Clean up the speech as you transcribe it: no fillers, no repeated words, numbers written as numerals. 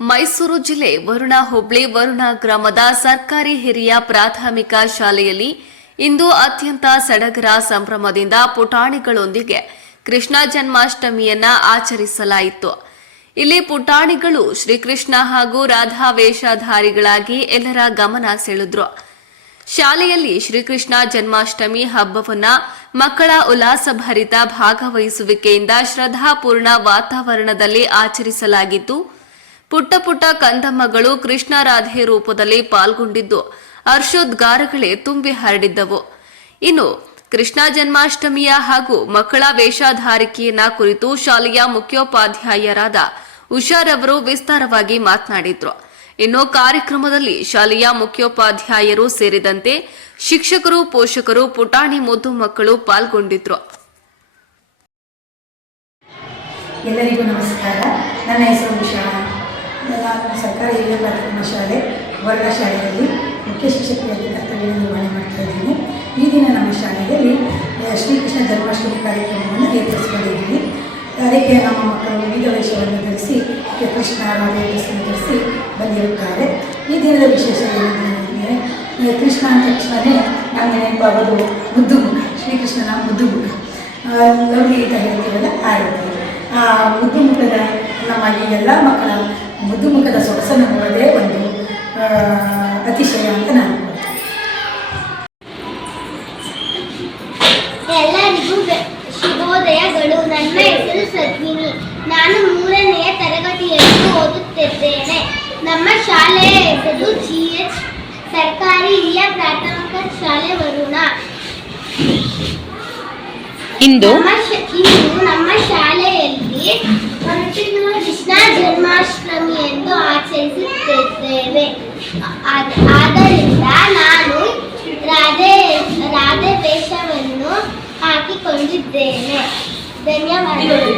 ಮೈಸೂರು ಜಿಲ್ಲೆ ವರುಣ ಹೋಬಳಿ ವರುಣ ಗ್ರಾಮದ ಸರ್ಕಾರಿ ಹಿರಿಯ ಪ್ರಾಥಮಿಕ ಶಾಲೆಯಲ್ಲಿ ಇಂದು ಅತ್ಯಂತ ಸಡಗರ ಸಂಭ್ರಮದಿಂದ ಪುಟಾಣಿಗಳೊಂದಿಗೆ ಕೃಷ್ಣ ಜನ್ಮಾಷ್ಟಮಿಯನ್ನ ಆಚರಿಸಲಾಯಿತು. ಇಲ್ಲಿ ಪುಟಾಣಿಗಳು ಶ್ರೀಕೃಷ್ಣ ಹಾಗೂ ರಾಧಾ ವೇಷಧಾರಿಗಳಾಗಿ ಎಲ್ಲರ ಗಮನ ಸೆಳೆದ್ರು. ಶಾಲೆಯಲ್ಲಿ ಶ್ರೀಕೃಷ್ಣ ಜನ್ಮಾಷ್ಟಮಿ ಹಬ್ಬವನ್ನ ಮಕ್ಕಳ ಉಲ್ಲಾಸಭರಿತ ಭಾಗವಹಿಸುವಿಕೆಯಿಂದ ಶ್ರದ್ಧಾಪೂರ್ಣ ವಾತಾವರಣದಲ್ಲಿ ಆಚರಿಸಲಾಗಿದ್ದು, ಪುಟ್ಟ ಪುಟ್ಟ ಕಂದಮ್ಮಗಳು ಕೃಷ್ಣ ರಾಧೆ ರೂಪದಲ್ಲಿ ಪಾಲ್ಗೊಂಡಿದ್ದು ಹರ್ಷೋದ್ಗಾರಗಳೇ ತುಂಬಿ ಹರಡಿದ್ದವು. ಇನ್ನು ಕೃಷ್ಣ ಜನ್ಮಾಷ್ಟಮಿಯ ಹಾಗೂ ಮಕ್ಕಳ ವೇಷಧಾರಿಕೆಯನ್ನ ಕುರಿತು ಶಾಲೆಯ ಮುಖ್ಯೋಪಾಧ್ಯಾಯರಾದ ಉಷಾರವರು ವಿಸ್ತಾರವಾಗಿ ಮಾತನಾಡಿದ್ರು. ಇನ್ನು ಕಾರ್ಯಕ್ರಮದಲ್ಲಿ ಶಾಲೆಯ ಮುಖ್ಯೋಪಾಧ್ಯಾಯರು ಸೇರಿದಂತೆ ಶಿಕ್ಷಕರು, ಪೋಷಕರು, ಪುಟಾಣಿ ಮುದ್ದು ಮಕ್ಕಳು ಪಾಲ್ಗೊಂಡಿದ್ರು. ಎಲ್ಲರಿಗೂ ನಮಸ್ಕಾರ. ನನ್ನ ಹೆಸರು ಉಷಾ. ನಾನು ಸರ್ಕಾರಿ ಹಿರಿಯ ಪ್ರಾಥಮಿಕ ಶಾಲೆ ವರ್ಗ ಶಾಲೆಯಲ್ಲಿ ಮುಖ್ಯ ಶಿಕ್ಷಕಿಯಾಗಿ ಕರ್ತವ್ಯ ನಿರ್ವಹಣೆ ಮಾಡ್ತಾ ಇದ್ದೀನಿ. ಈ ದಿನ ನಮ್ಮ ಶಾಲೆಯಲ್ಲಿ ಶ್ರೀಕೃಷ್ಣ ಜನ್ಮಾಷ್ಟಮಿ ಕಾರ್ಯಕ್ರಮವನ್ನು ಏರ್ಪಡಿಸಿಕೊಂಡಿದ್ದೀವಿ. ಅದಕ್ಕೆ ನಮ್ಮ ಮಕ್ಕಳು ವಿವಿಧ ವೇಷವನ್ನು ಧರಿಸಿ ಕೃಷ್ಣ ರಾಧೆ ವೇಷವನ್ನು ಧರಿಸಿ ಬಂದಿರುತ್ತಾರೆ. ಈ ದಿನದ ವಿಶೇಷ ಏನೆಂದರೆ, ಕೃಷ್ಣ ಅಂದ ತಕ್ಷಣವೇ ನಮಗೆ ನೆನಪಾಗೋದು ಮುದ್ದು ಮುಖ, ಶ್ರೀಕೃಷ್ಣನ ಮುದ್ದು ಮುಖ, ಲವ್ಲಿ ಅಂತ ಹೇಳ್ತೀವಲ್ಲ ಆ ರೀತಿ. ಆ ಮುದ್ದು ಮುಖದ ನಮ್ಮ ಈ ಎಲ್ಲ ಮಕ್ಕಳ ಮುದ್ದು ಮುಖದ ಸೊಗಸನ್ನು ನೋಡೋದೇ ಒಂದು ಅತಿಶಯ ಅಂತ ನಾನು ಎಲ್ಲರಿಗೂ ಶುಭೋದಯಗಳು. ನನ್ನ ಹೆಸರು ಸದ್ವಿನಿ. ನಾನು 3ನೇ ತರಗತಿಯಲ್ಲಿ ಓದುತ್ತಿದ್ದೇನೆ. ನಮ್ಮ ಶಾಲೆಯ ಹೆಸರು GH ಸರ್ಕಾರಿ ಹಿರಿಯ ಪ್ರಾಥಮಿಕ ಶಾಲೆ ವರುಣ. ಇಂದು ನಮ್ಮ ಶಾಲೆಯಲ್ಲಿ ಕೃಷ್ಣ ಜನ್ಮಾಷ್ಟಮಿ ಎಂದು ಆಚರಿಸುತ್ತಿದ್ದೇವೆ. ಆದ್ದರಿಂದ ನಾನು ರಾಧೆ ವೇಷವನ್ನು ಹಾಕಿಕೊಂಡಿದ್ದೇನೆ. ಧನ್ಯವಾದಗಳು.